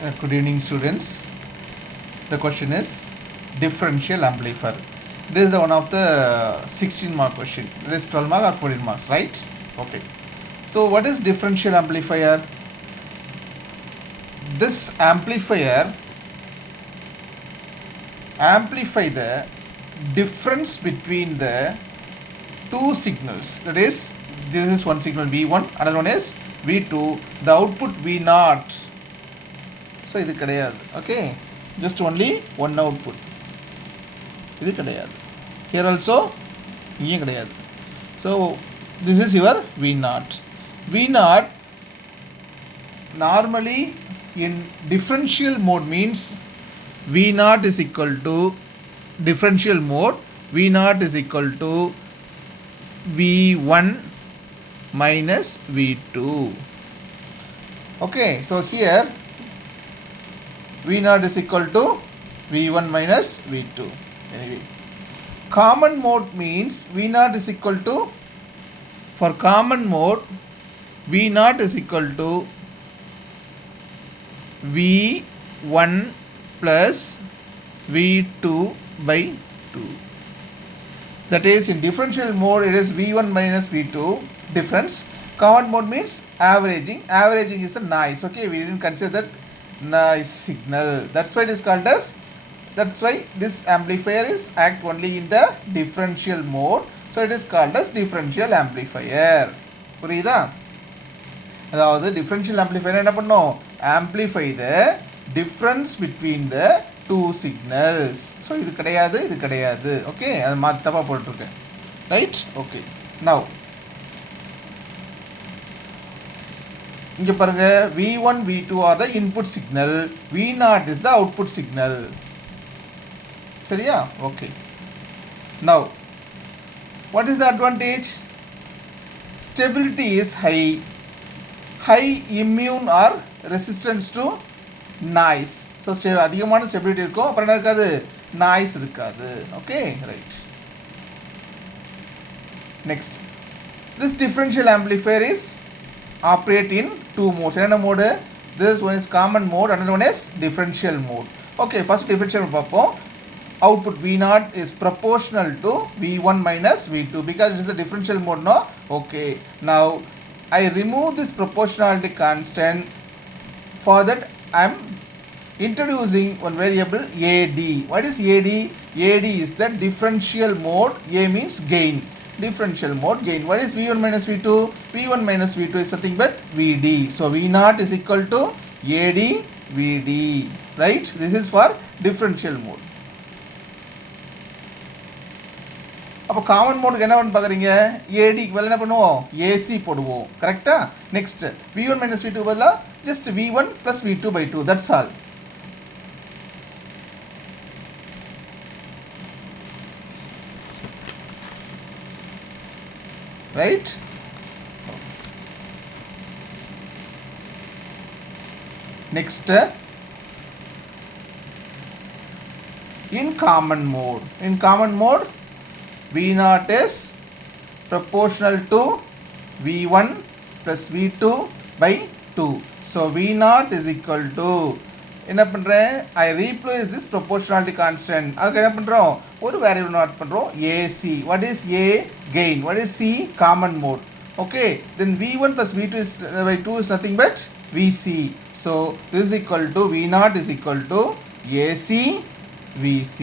Good evening, students. The question is differential amplifier. This is the one of the 16 mark question. It is 12 mark or 14 marks, right? Okay. So what is differential amplifier? This amplifier amplify the difference between the two signals. That is, this is one signal V1, another one is V2. The output V0. So இது கிடையாது. Okay. Just only one output. இது கிடையாது. Here also இங்கே கிடையாது. So this is your V0. V0 normally in differential mode means V0 is equal to differential mode. V0 is equal to V1 minus V2. Okay, so here V0 is equal to V1 minus V2. Anyway, common mode means V0 is equal to, for common mode, V0 is equal to V1 plus V2 by 2. That is, in differential mode it is V1 minus V2 difference. Common mode means averaging. Averaging is a noise. Okay, we didn't consider that noise signal. That's why it is called as, that's why this amplifier is act only in the differential mode. So it is called as differential amplifier. புரியுதா? அதாவது differential amplifier என்ன பண்ணும்? Amplify the difference between the two signals. So இது கிடையாது, இது கிடையாது. Okay, அது தப்பா போட்டுருக்கேன். Right? Okay. Now இங்க பாருங்க, V1 V2 are the input signal, V0 is the output signal. சரியா? Okay. Now what is the advantage? Stability is high. High immune or resistance to noise. So அதிகமான stability இருக்கும், அப்புறம் என்ன இருக்காது? Noise இருக்காது. Okay, right. Next, this differential amplifier is operate in two modes. என்ன mode? This one is common mode, another one is differential mode. Okay, first differential mode பார்ப்போம். Output V0 is proportional to V1 minus V2 because it is a differential mode, no? Okay, now I remove this proportionality constant. For that I am introducing one variable AD. What is AD? AD is the differential mode. A means gain. Differential mode gain. What is V1 minus V2? V1 minus V2 is nothing but VD. So V0 is equal to AD VD. Right? This is for differential mode. அப்போ காமன் மோடுக்கு என்ன பண்ண பார்க்குறீங்க? ஏடிக்கு பதில் என்ன பண்ணுவோம்? ஏசி போடுவோம். கரெக்டா? நெக்ஸ்ட் V1 minus V2 பதிலாக just V1 plus V2 by 2. That's all. Right? Next, in common mode. In common mode, V0 is proportional to V1 plus V2 by 2. So V0 is equal to, என்ன பண்ணுறேன்? I replace this proportionality constant. அதுக்கு என்ன பண்ணுறோம்? ஒரு variable note பண்ணுறோம், AC. What is A? Gain. What is C? Common mode. Okay, then V1 plus V2 is, by 2 is nothing but VC. So this is equal to, V0 is equal to AC VC.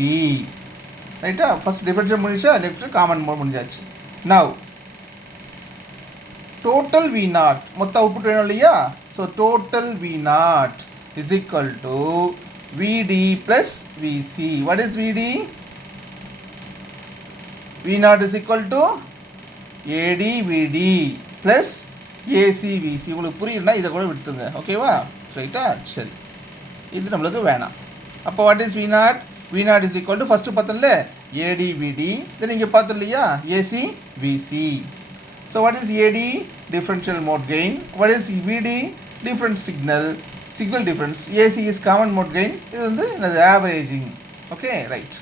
ரைட்டா? First differential முடிஞ்சா, next common mode முடிஞ்சாச்சு. Now total V0, மொத்த அவுட்புட் வேணும் இல்லையா? So total V0 is equal to VD plus VC. What is VD? V0 is equal to AD VD plus AC VC. உங்களுக்கு புரியுதுன்னா இதை கூட விட்டுருங்க. ஓகேவா? ரைட்டா? சரி, இது நம்மளுக்கு வேணாம். அப்போ what is V0? V0 is equal to, first பார்த்தோம்ல AD VD, then இங்கே பார்த்தோம் இல்லையா AC VC. So what is AD? Differential mode gain. What is VD? Different signal difference. AC is common mode gain. இது வந்து averaging. Okay, right.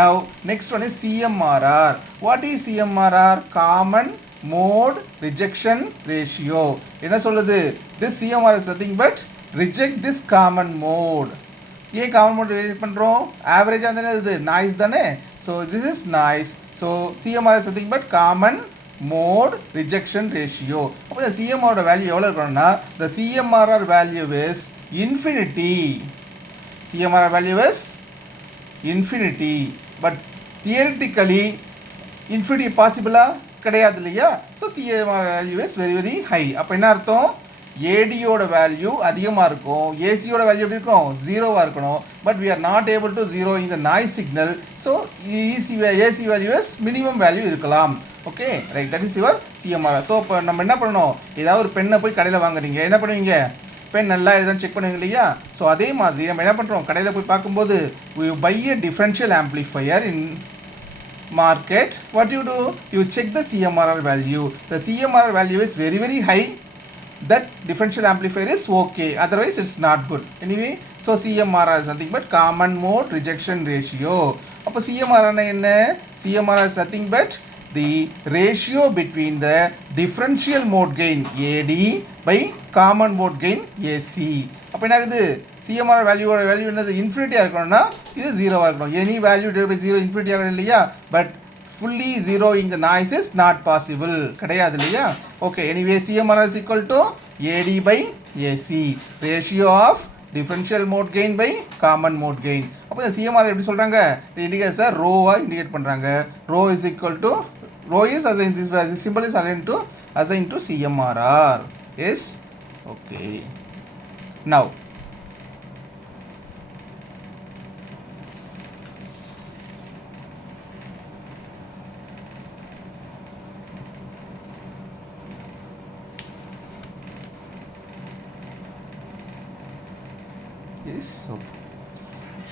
Now next one is CMRR. What is CMRR? Common mode rejection ratio. என்ன சொல்லுது? This CMRR is nothing but reject this common mode. ஏன் common mode reject பண்ணுறோம்? ஆவரேஜாக தானே இது noise தானே. So this is noise. So CMR is nothing but common mode rejection ratio. அப்போ இந்த சிஎம்ஆரோட வேல்யூ எவ்வளோ இருக்கணும்னா the CMRR value is infinity. CMRR value is infinity. But theoretically infinity பாசிபிளாக கிடையாது இல்லையா. So CMR value is very very high. அப்போ என்ன அர்த்தம்? ஏடியோட வேல்யூ அதிகமாக இருக்கும், ஏசியோட வேல்யூ எப்படி இருக்கும்? ஜீரோவாக இருக்கணும். But we are not able to zero இந்த noise signal. So AC value is minimum value இருக்கலாம். Okay right, that is your CMR. So இப்போ நம்ம என்ன பண்ணணும்? ஏதாவது ஒரு பெண்ணை போய் கடையில் வாங்குறீங்க, என்ன பண்ணுவீங்க? பென் நல்லா எதாவது செக் பண்ணுவீங்க இல்லையா. ஸோ அதே மாதிரி நம்ம என்ன பண்ணுறோம்? கடையில் போய் பார்க்கும்போது we buy a differential amplifier in market. What you do? You check the CMRR value. The CMRR value is very very high. That differential amplifier is okay, otherwise it's not good. Anyway, so CMRR is nothing but common mode rejection ratio. அப்போ CMRR என்ன? CMRR is nothing but the ratio between the differential mode gain AD by common mode gain AC. அப்போ என்ன ஆகுது? CMRR வேல்யூவோட வேல்யூ என்னது? இன்ஃபினிட்டியாக இருக்கணும்னா இது ஜீரோவாக இருக்கணும். Any value divide by zero infinity ஆகணும் இல்லையா. But fully zeroing the noise is not possible, கிடையாது இல்லையா. Okay, anyway CMRR is equal to AD by AC, ratio of differential mode gain by common mode gain. அப்போ இந்த CMRR எப்படி சொல்கிறாங்க? இந்த இண்டிகேட்டர்ஸை ரோவாக இண்டிகேட் பண்ணுறாங்க. Rho is equal to, rho is assigned, this symbol is assigned to CMRR. Yes, okay. Now yes, okay.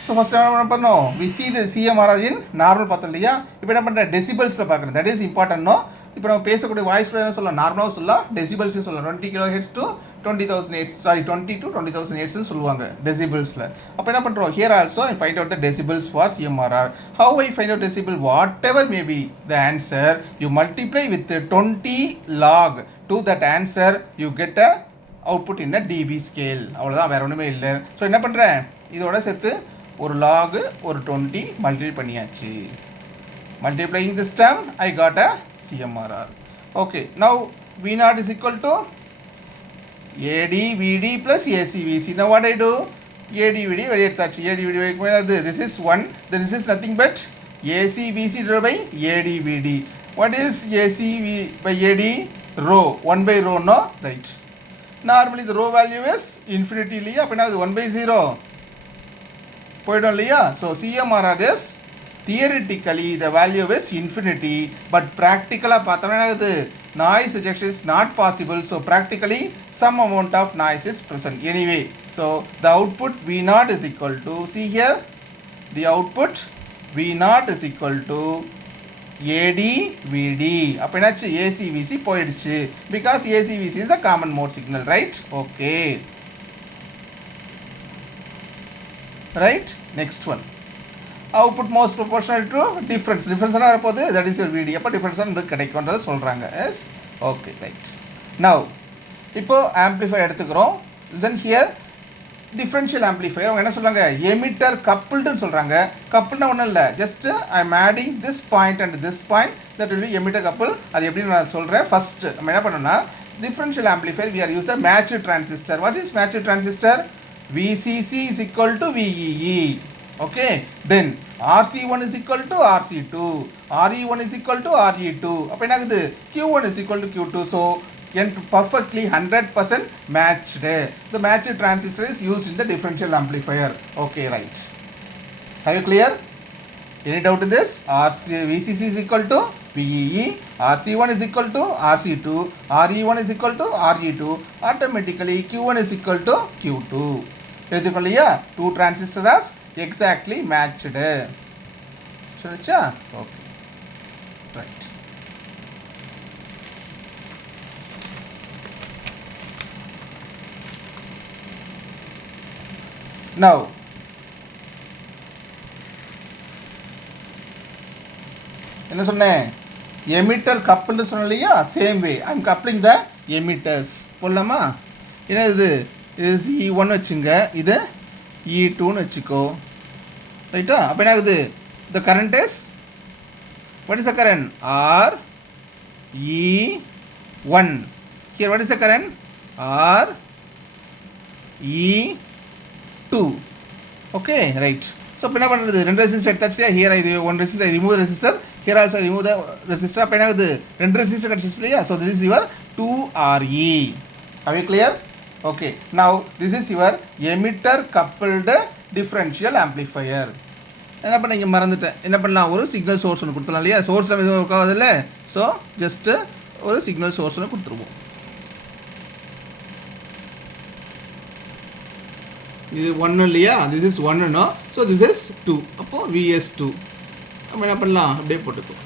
So first என்ன பண்ணோம்? we see the CMRR in normal பார்த்தோம் இல்லையா. இப்போ என்ன பண்ணுறேன்? டெசிபல்ஸில் பார்க்குறேன். That is important. இப்போ நம்ம பேசக்கூடிய வாய்ஸ் என்ன சொல்லலாம்? நார்மலாக சொல்லலாம், டெசிபல்ஸே சொல்லலாம். 20 kHz to 20,000 Hz, சாரி 20 to 20,000 Hz சொல்லுவாங்க டெசிபல்ஸில். அப்போ என்ன பண்ணுறோம்? Here also I find out the decibels for CMRR. How I find out decibel? What ever may be the answer, you multiply with 20 log to that answer, you get a output in dB scale. அவ்வளோதான், வேறு ஒன்றுமே இல்லை. ஸோ என்ன பண்ணுறேன்? இதோட சேர்த்து ஒரு லாகு ஒரு 20 மல்டிப்ளை பண்ணியாச்சு. Multiplying this term I got a CMRR. Okay, now V0 is equal to AD VD plus AC VC. Now what I do? AD VD வெளியே எடுத்தாச்சு. AD VD வெளியே, this is 1, then this is nothing but AC VC divided by AD VD. What is AC by AD? Rho, 1 by rho, no? Right. Normally the rho value is infinity இல்லையா. அப்போ என்ன 1 by 0 போய்டும் இல்லையா. So CMRR is theoretically the value is infinity, but practically பார்த்தோம்னா என்னது? noise rejection is not possible. So practically some amount of noise is present anyway. So the output V0 is equal to, see here, the output V0 is equal to AD VD. அப்போ என்னாச்சு? AC VC போயிடுச்சு. because AC VC is the common mode signal, right? Okay, right. Next one, output most proportional to difference. difference என்ன வரப்போகுது? that is your VD. அப்போ difference நமக்கு கிடைக்கும்ன்றதை சொல்கிறாங்க. yes, okay, right. now இப்போ amplifier எடுத்துக்கிறோம். listen here, differential amplifier அவங்க என்ன சொல்கிறாங்க? எமிட்டர் கப்புள்டுன்னு சொல்கிறாங்க. கப்புள்னா ஒன்றும் இல்லை, just I am adding this point and this point, that will be emitter couple. அது எப்படின்னு நான் சொல்கிறேன். ஃபஸ்ட்டு நம்ம என்ன பண்ணோம்னா, differential amplifier we are use the matched transistor. what is matched transistor? VCC is equal to VEE. okay, then RC1 is equal to RC2, RE1 is equal to RE2. அப்போ என்ன ஆகுது? Q1 is equal to Q2. so perfectly 100% matched. The matched transistor is used in the differential amplifier. okay, right. Are you clear? Any doubt in this? VCC is equal to VEE, RC1 is equal to RC2, RE1 is equal to RE2. automatically Q1 is equal to Q2. எடுத்துக்கோ இல்லையா? 2 transistors exactly matched. சரிச்சா? okay, right. now என்ன சொன்னேன்? எமிட்டர் கப்புள்னு சொன்னேன் இல்லையா? Same way I am coupling த எமிட்டர்ஸ். போடலாமா? என்ன இது? இது E1 வச்சுங்க, இது E2ன்னு வச்சுக்கோ, ரைட்டா? அப்போ என்ன ஆகுது? The current is, what is the current? R E1. Here what is the current? R E2. Okay, right. So இப்போ என்ன பண்ணுறது? ரெண்டு ரெசிஸ்டர் எடுத்தாச்சு. Here I one resistor, I remove the resistor. Here also I remove the resistor. அப்போ என்ன ஆகுது? ரெண்டு ரெசிஸ்டர் கிடச்சிச்சு இல்லையா? So this is your 2RE. Are you clear? Okay. Now this is your emitter coupled differential amplifier. என்ன பண்ண இங்கே மறந்துட்டேன். என்ன பண்ணலாம்? ஒரு சிக்னல் சோர்ஸ் ஒன்று கொடுத்துலாம் இல்லையா? சோர்ஸில் எதுவும் ஒர்க் ஆகுதில்ல. ஸோ ஜஸ்ட்டு ஒரு சிக்னல் சோர்ஸ் ஒன்று கொடுத்துருவோம். இது 1 இல்லையா? திஸ் இஸ் 1னோ. So this is 2. அப்போது VS2 நம்ம என்ன பண்ணலாம்? அப்படியே போட்டுக்கோ.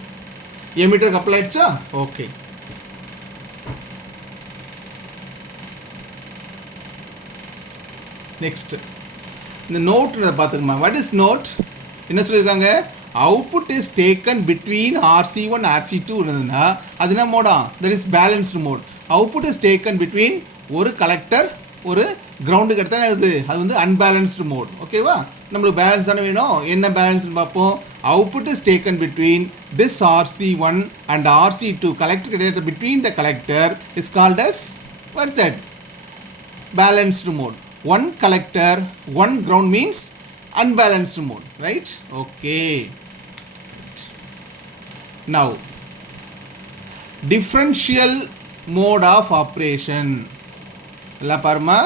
எமிட்டர் கப்பல் ஆயிடுச்சா? ஓகே. நெக்ஸ்ட் இந்த நோட்ன்றதை பார்த்துக்குமா. What is note? என்ன சொல்லியிருக்காங்க? Output is taken between RC1 RC2 இருந்ததுன்னா அது என்ன மோடா? That is balanced mode. Output is taken between ஒரு கலெக்டர் ஒரு கிரவுண்டுக்கு எடுத்தால் அது வந்து அன்பேலன்ஸ்டு மோட். ஓகேவா? நம்மளுக்கு பேலன்ஸ் தானே வேணும். என்ன பேலன்ஸ்னு பார்ப்போம். Output is taken between this RC1 and RC2 collector கிடையாது. Between the collector is called as what is that? Balanced mode. One collector, one ground means unbalanced mode, right? Okay. Now, differential mode of operation. எல்லா பாருமா,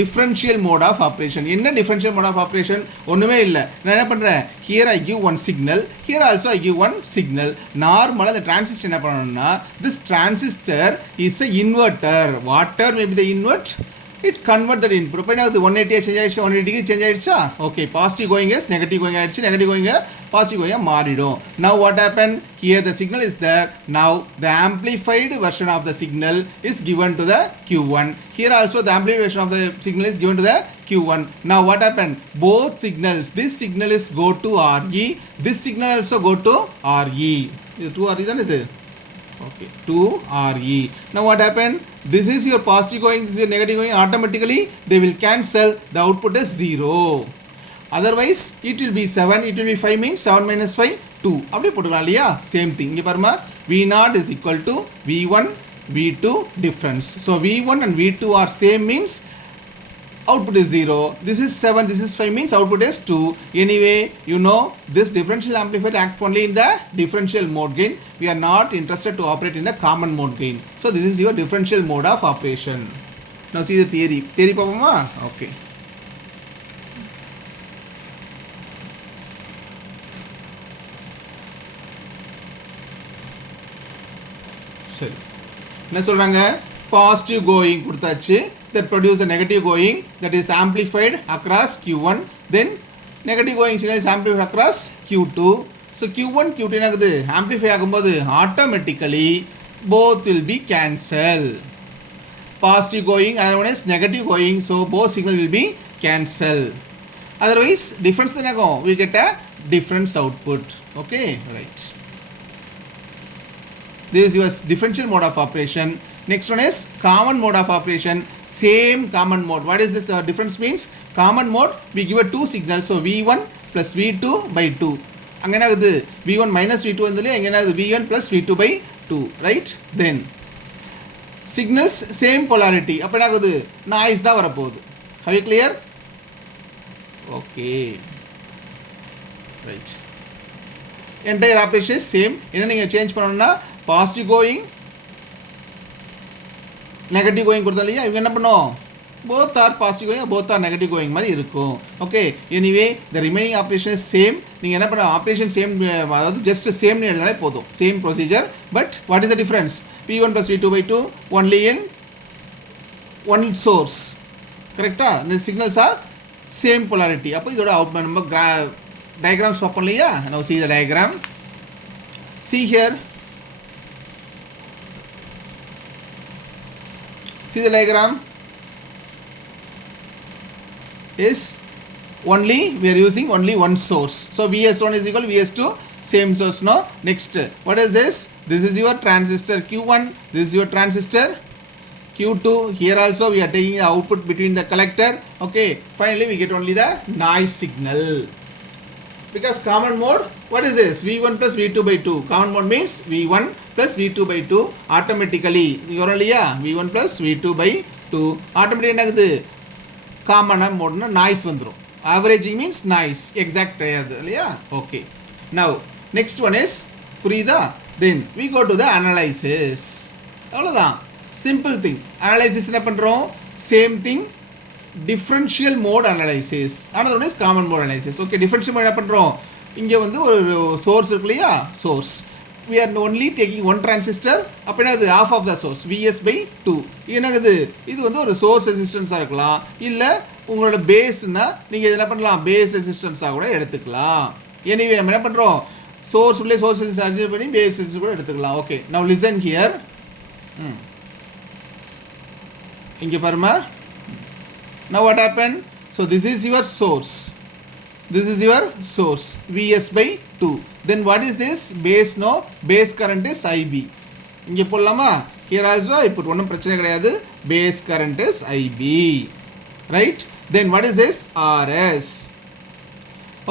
differential mode of operation. என்ன differential mode of operation? ஒன்றுமே இல்லை. நான் என்ன பண்ணுறேன்? Here I give one signal, here also I give one signal. நார்மலாக இந்த டிரான்சிஸ்டர் என்ன பண்ணணும்னா, this transistor is a inverter. Whatever may be the invert, it convert that input. இப்போ என்ன ஆகுது? 180 சேஞ்ச் ஆகிடுச்சு, 180 டிகிரி சேஞ்ச் ஆகிடுச்சா? Okay. Positive going is negative going ஆகிடுச்சு, நெகட்டிவ் கோயிங் பாசிட்டிவ் கோயிங் மாறிடும். Now what happen? Here the signal is there. Now the amplified version of the signal is given to the Q1. Here also the amplified version of the signal is given to the Q1. Now what happened? Both signals, this signal is go to RE, this signal also go to RE. இது 2RE தானே இது? Okay, 2RE. Now what happened? This is your positive going, this is your negative going. Automatically they will cancel. The output is 0. Otherwise it will be 7, it will be 5 means 7 minus 5 2. அப்படியே போட்டுக்கலாம் இல்லையா? Same thing. இங்கே பாருமா, V0 is equal to V1 V2 difference. So V1 and V2 are same means output is 0. This is 7, this is 5 means output is 2. Anyway, you know this differential amplifier act only in the differential mode gain. We are not interested to operate in the common mode gain. So this is your differential mode of operation. Now see the theory. Theory பாப்போமா? Okay. சரி. என்ன சொல்றாங்க? Positive going கொடுத்தாச்சு, that produce a negative going that is amplified across Q1, then negative going signal is amplified across Q2. So Q1 Q2 என்ன ஆகுது? amplify ஆகும்போது automatically both will be cancelled. Positive going, another one is negative going, so both signal will be cancelled. Otherwise difference என்ன ஆகும்? We get a difference output. Okay, right. This is your differential mode of operation. Next one is common mode of operation. Same common mode. What is this difference means? Common mode, we give a two signals. So V1 plus V2 by 2. அங்கே என்ன ஆகுது? V1 minus V2 வந்ததுல எங்கே என்ன ஆகுது? V1 plus V2 by 2. Right? Then signals same polarity. அப்போ என்ன ஆகுது? நாய்ஸ் தான் வரப்போகுது. Have you clear? Okay. Right. Entire operation is same. என்ன நீங்கள் சேஞ்ச் பண்ணணும்னா பாசிட்டிவ் கோயிங் நெகட்டிவ் கோயிங் கொடுத்தா இல்லையா? இவங்க என்ன பண்ணுவோம்? Both are positive going, both are negative going மாதிரி இருக்கும். Okay. Anyway the remaining operation is same. நீங்கள் என்ன பண்ண ஆப்ரேஷன் சேம், அதாவது ஜஸ்ட் சேம்னு எழுதினாலே போதும். Same procedure. But what is the difference? V1 plus V2 by 2 only in one source. கரெக்டாக? இந்த சிக்னல்ஸ் ஆர் சேம் polarity. அப்போ இதோட அவுட் நம்ம டயக்ராம்ஸ் பார்ப்போம் இல்லையா? now see the diagram. See here. See the diagram is only we are using only one source. So VS1 is equal to VS2, same source. No. Next, what is this? This is your transistor Q1. This is your transistor Q2, here also we are taking the output between the collector. Okay, finally we get only the noise signal. Because common mode, what is this? V1 plus V2 by 2. Common mode means V1 plus V2 by 2 automatically. You are only V1 plus V2 by 2 automatically என்னகுது common mode noise வந்துரும். Averaging means noise. Exact கிடையாது இல்லையா? Okay. Now next one is புரியுதா? Then we go to the analysis. அவ்வளவுதான். Simple thing. Analysis என்ன பண்றோம்? Same thing. Differential mode analysis. Another one is common mode analysis. Okay, differential mode என்ன பண்றோம்? இங்க வந்து ஒரு source இருக்கு இல்லையா? Source. We are only taking one transistor. அப்ப என்னது? Half of the source. Vs by 2. என்னது? இது வந்து ஒரு source resistance இருக்கலாம். இல்ல உங்களோட பேஸ்னா நீங்க என்ன பண்ணலாம்? Base resistance கூட எடுத்துக்கலாம். Anyway நம்ம என்ன பண்றோம்? Source உள்ள source resistance adjust பண்ணி base resistance கூட எடுத்துக்கலாம். Okay. Now listen here. இங்க பாருமா. Now what happened? So this is your source. This is your source. Vs by 2. Then what is this? Base no. Base current is IB. இங்கே போடலாமா? Here also I put ஒன்றும் பிரச்சனை கிடையாது. Base current is IB. Right? Then what is this? RS.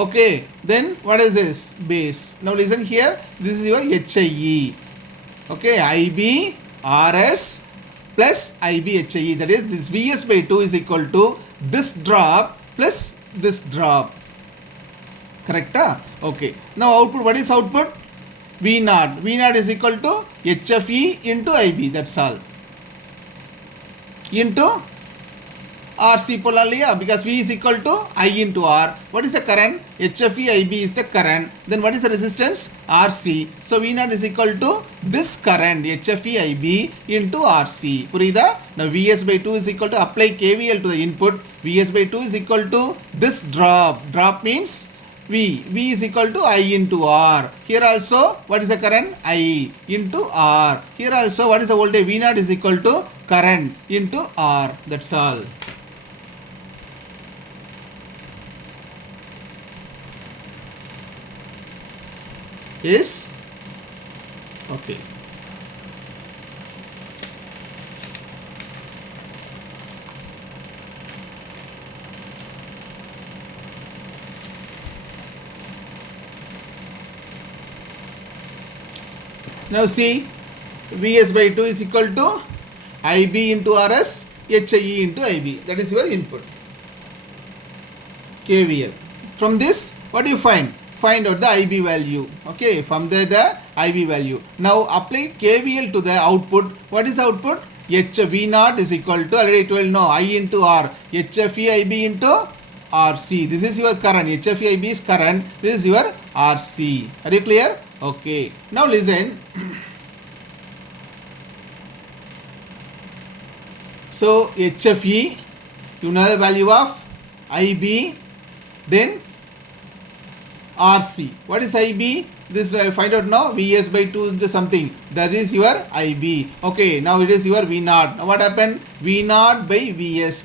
Okay. Then what is this? Base. Now listen here. This is your HIE. Okay. IB, RS plus IB HIE. That is this Vs by 2 is equal to this drop plus this drop. Correct? Okay. Now output, what is output? V0. V0 is equal to HFE into IB. That's all. Into RC polarly, because V is equal to I into R. What is the current? HFE IB is the current. Then what is the resistance? RC. So V0 is equal to this current HFE IB into RC. Purida? Now Vs by 2 is equal to apply KVL to the input. Vs by 2 is equal to this drop. Drop means V. V is equal to I into R. Here also, what is the current? I into R. Here also, what is the voltage? V0 is equal to current into R. That's all. Is okay. Now see, Vs by 2 is equal to IB into RS, HIE into IB. That is your input. KVL. From this, what do you find? Find out the IB value. Okay, from there the IB value. Now apply KVL to the output. What is output? V0 is equal to, already it will know, I into R. HFE IB into RC. This is your current. HFE IB is current. This is your RC. Are you clear? Okay. Now listen. So HFE, you know the value of IB, then RC. What is IB? This I find out now. Vs by 2 into something. That is your IB. Okay. Now it is your V0. Now what happened? V0 by Vs.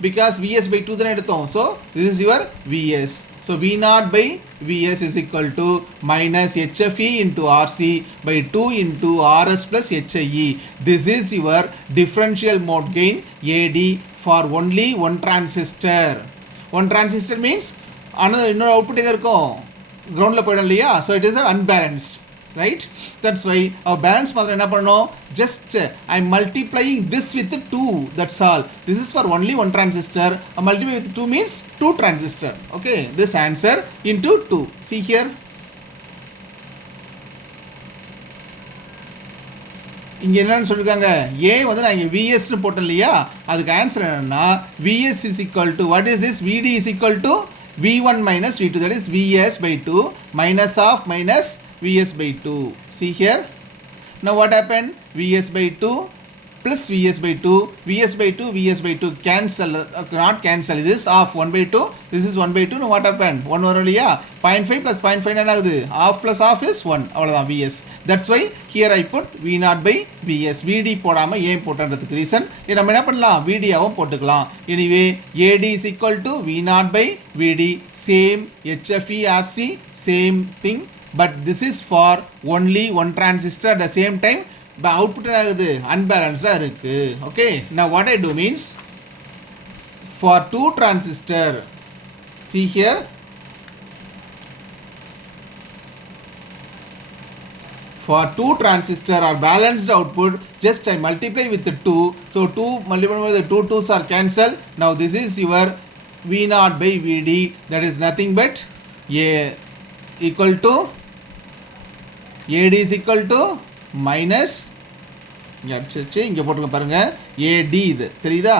Because Vs by 2 then எடுத்தோம். So this is your Vs. So V0 by Vs is equal to minus HFE into RC by 2 into RS plus HIE. This is your differential mode gain AD for only one transistor. One transistor means another இன்னொரு output எங்கே இருக்கும்? கிரவுண்டில் போயிடும் இல்லையா? So it is unbalanced, right? That's why our balance மாதிரி என்ன பண்ணணும்? Just I multiplying this with 2, that's all. This is for only one transistor. Multiply with 2 means 2 transistor. Okay, this answer into 2. See here. இங்கே என்னன்னு சொல்லியிருக்காங்க? ஏ வந்து நான் இங்கே விஎஸ்ன்னு போட்டேன் இல்லையா? அதுக்கு ஆன்சர் என்னன்னா VS is equal to, what is this? VD is equal to V1 minus V2, that is Vs by 2 minus of minus Vs by 2. See here. Now what happened? Vs by 2 plus Vs by 2, Vs by 2, Vs by 2 cancel, not cancel. This is half 1 by 2, this is 1 by 2. Now what happened? 1 வரும் இல்லையா? 0.5 plus 0.5 என்ன ஆகுது? Half plus half is 1. அவ்வளோதான் Vs. That's why here I put V0 by Vs. VD போடாமல் ஏன் போட்டன்றதுக்கு ரீசன். நம்ம என்ன பண்ணலாம்? VDயாவும் போட்டுக்கலாம். Anyway, AD is equal to V0 by VD. Same HFE RC, same thing. But this is for only one transistor. At the same time, output என்ன ஆகுது, அன்பேலன்ஸ்டாக இருக்குது. Okay, now what I do means for two transistor, see here, for two transistor or balanced output, just I multiply with the 2. So 2 multiplied by the 2 2s are cancelled. Now this is your V0 by Vd, that is nothing but A equal to AD is equal to minus, இங்கே போட்டுங்க பாருங்க, AD இது தெரியுதா,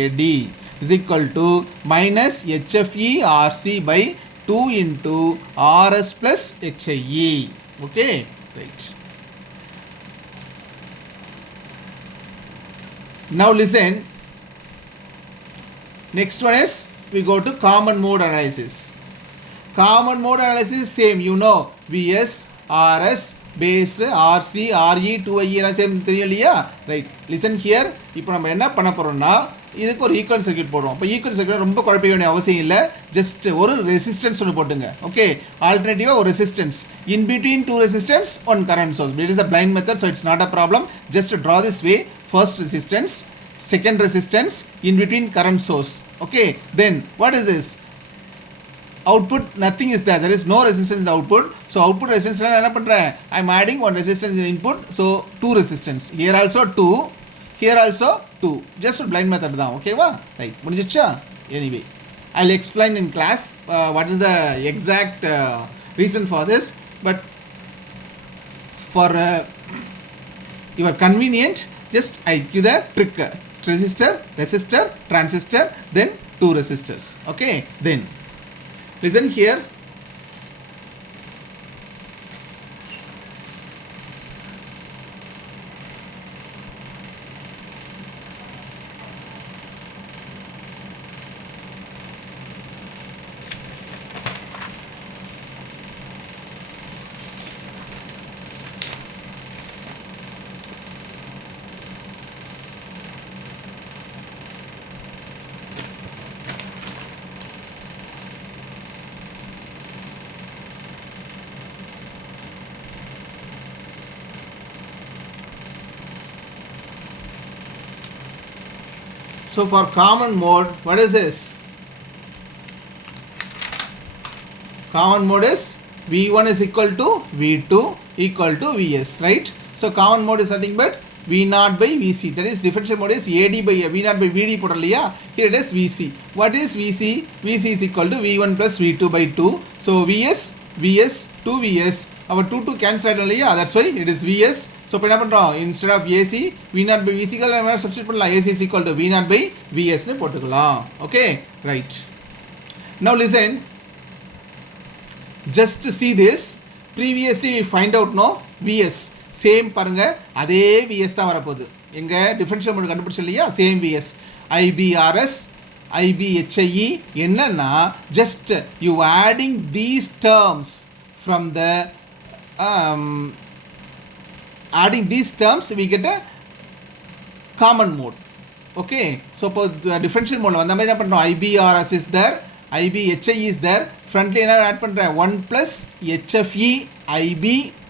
AD is equal to minus HFE RC by 2 into RS plus HIE. Okay, right. Now listen, next one is we go to common mode analysis. Common mode analysis same, you know, VS, RS, base, RC, RE, 2IE எல்லாம் சேம் தெரியும் இல்லையா, right. Listen here, இப்போ நம்ம என்ன பண்ண போகிறோம்னா இதுக்கு ஒரு ஈக்குவல் சர்க்யூட் போடுறோம். இப்போ ஈக்குவல் சர்க்யூட் ரொம்ப குழப்ப வேண்டிய அவசியம் இல்லை, ஜஸ்ட் ஒரு ரெசிஸ்டன்ஸ் ஒன்று போட்டுங்க. ஓகே, ஆல்டர்னேட்டிவாக ஒரு resistance, in between two resistance one current source. It is a blind method, so it's not a problem. Just draw this way, first resistance, second resistance, in between current source. Okay, then what is this? Output, nothing is there, there is no resistance in the output. So output resistance என்ன பண்றேன், I am adding one resistance in input, so two resistance, here also 2, here also 2, just blind method தான். ஓகேவா, ரைட், முடிஞ்சிச்சா? Anyway, I'll explain in class what is the exact reason for this, but for your convenient, just I give the trick, resistor, transistor, then two resistors. Okay, then listen here, so for common mode, what is this? Common mode is V1 is equal to V2 equal to Vs, right? So common mode is nothing but V0 by Vc, that is differential mode is AD by V0 by Vd போடலையா, here it is Vc. What is Vc? Vc is equal to V1 plus V2 by 2. So Vs, 2Vs, our 2 cancel ஆயிடும் இல்லையா, that's why it is Vs. So இப்போ என்ன பண்ணுறோம், instead of AC, V0 by Vc நம்ம substitute பண்ணலாம், AC is equal to V0 by Vs னு போட்டுக்கலாம். Okay, right. Now listen, just see this, previously we find out no Vs, same பாருங்க, அதே Vs தான் வரப்போகுது. எங்க டிஃபரன்ஷியல் மோட் கண்டுபிடிச்சோம் இல்லையா, சேம் Vs. IBRS, IBHIE என்னன்னா, just you adding these terms from the adding these terms we get a common mode. Okay, so இப்போ differential mode வந்த மாதிரி என்ன பண்ணுறோம், IBRS is there, IBHIE is there, ஃப்ரண்ட்ல என்ன ஆட் பண்ணுறேன், 1 plus HFE IB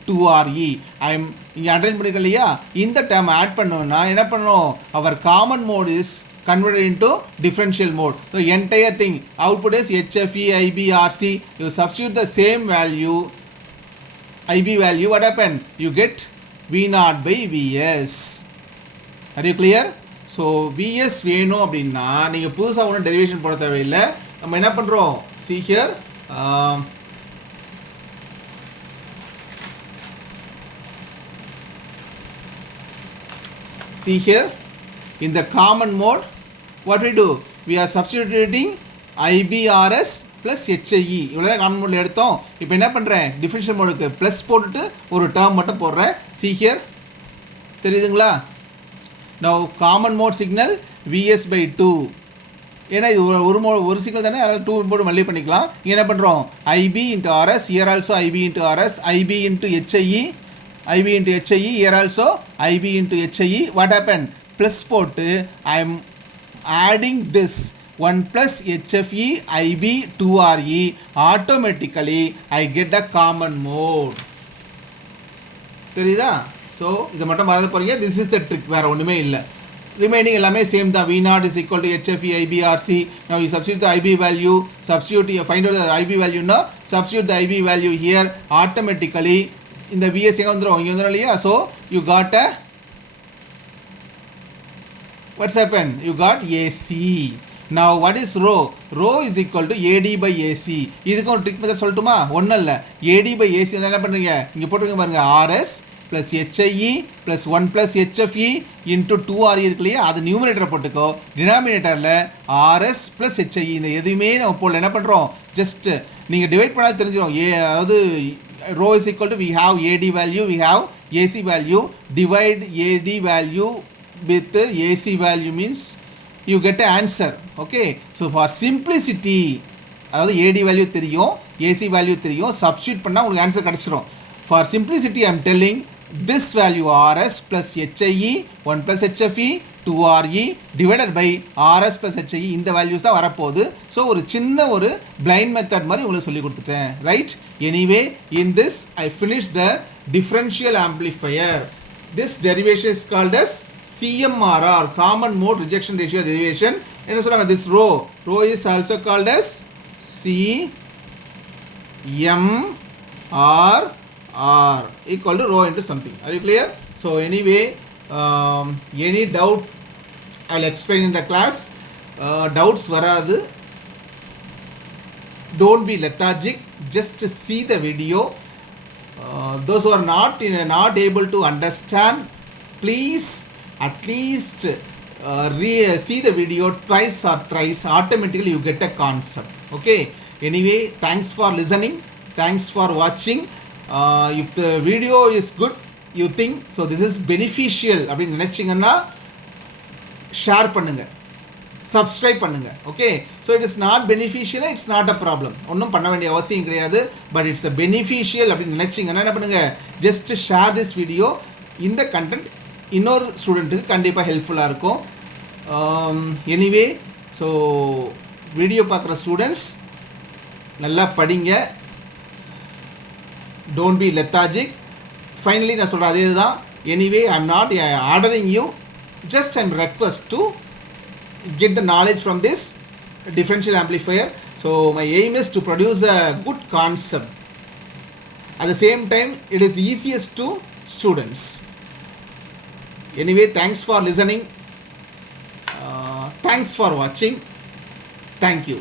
2RE. I am இங்கே அட்டைன் பண்ணிக்க இல்லையா, இந்த டேர்ம் ஆட் பண்ணோம்னா என்ன பண்ணணும், our common mode is converted into differential mode. So entire thing output is HFE IB RC, you substitute the same value IB value, what happen, you get V0 by Vs. Are you clear? So Vs வேணும் அப்படின்னா நீங்கள் புதுசாக ஒன்றும் டெரிவேஷன் போட தேவையில்லை, நம்ம என்ன பண்ணுறோம், see here, see here, in the common mode what we do, we are substituting IBRS plus HIE, இவ்வளோ காமன் மோடில் எடுத்தோம். இப்போ என்ன பண்ணுறேன், டிஃபரன்ஷியல் மோடுக்கு ப்ளஸ் போட்டுட்டு ஒரு டேர்ம் மட்டும் போடுறேன். see here, தெரியுதுங்களா? now common mode signal Vs by 2, ஏன்னா இது ஒரு சிக்னல் தானே, அதாவது 2 போட்டு மல்டி பண்ணிக்கலாம். இங்கே என்ன பண்ணுறோம், IB into RS, here also IB into RS, IB into HIE, IB into HIE, here also IB into HIE. what happened, plus போட்டு I am adding this 1 plus HFE IB 2RE, automatically I get the common mode. தெரியுதா? ஸோ இதை மட்டும் மறந்து போகிறீங்க. This is the trick, வேறு ஒன்றுமே இல்லை. ரிமைனிங் எல்லாமே சேம் தான். V0 is equal to HFE IBRC. Now you substitute the IB value, find out the IB value now, substitute the IB value here, automatically இந்த VS எங்கே வந்துடும், இங்கே வந்துடும் இல்லையா. So you got a, what's happened, you got AC. Now what is rho? Rho is equal to AD by AC. இதுக்கு ஒரு trick method சொல்லட்டுமா? ஒன்றும் இல்லை. AD by AC வந்து என்ன பண்ணுறீங்க, இங்கே போட்டுருங்க பாருங்க, RS plus HIE plus 1 plus HFE into 2RE இருக்கு இல்லையா, அது நியூமினேட்டரை போட்டுக்கோ. டினாமினேட்டரில் RS plus HIE இந்த எதுவுமே நம்ம போடல. என்ன பண்ணுறோம், ஜஸ்ட் நீங்கள் டிவைட் பண்ணால் தெரிஞ்சிடும். அதாவது rho is equal to, we have AD value, we have AC value, divide AD value with AC value means you get an answer. Okay, so for simplicity, அதாவது AD value தெரியும், AC value தெரியும், substitute பண்ணால் உங்களுக்கு ஆன்சர் கிடச்சிரும். For simplicity I am telling this value RS plus HIE 1 plus HFE 2RE divided by RS plus HIE இந்த வேல்யூஸ் தான் வரப்போகுது. ஸோ ஒரு சின்ன ஒரு பிளைண்ட் மெத்தட் மாதிரி உங்களுக்கு சொல்லி கொடுத்துட்டேன், right? Anyway in this I finish the differential amplifier. This derivation is called as CMRR, common mode rejection ratio derivation. என்ன சொல்கிறாங்க, this rho is also called as CMRR equal to rho into something. Are you clear? So anyway, any doubt I'll explain in the class. Doubts varadu, don't be lethargic, just see the video. Those who are not able to understand, please at least see the video twice or thrice, automatically you get a concept. Okay, anyway, thanks for listening, thanks for watching. If the video is good, you think so this is beneficial அப்படின்னு நினச்சிங்கன்னா ஷேர் பண்ணுங்கள், சப்ஸ்கிரைப் பண்ணுங்கள். Okay, so it is not beneficial, it's not a problem, ஒன்றும் பண்ண வேண்டிய அவசியம் கிடையாது. But it's a beneficial அப்படின்னு நினச்சிங்கன்னா என்ன பண்ணுங்கள், ஜஸ்ட் ஷேர் திஸ் வீடியோ. இந்த கண்டென்ட் இன்னொரு ஸ்டூடெண்ட்டுக்கு கண்டிப்பாக ஹெல்ப்ஃபுல்லாக இருக்கும். எனிவே, ஸோ வீடியோ பார்க்குற ஸ்டூடெண்ட்ஸ் நல்லா படிங்க, don't be lethargic. Finally நான் சொல்கிறேன் அதே தான். Anyway, I'm not ordering you, just I'm request to get the knowledge from this differential amplifier. So my aim is to produce a good concept. At the same time, it is easiest to students. Anyway, thanks for listening. Thanks for watching. Thank you.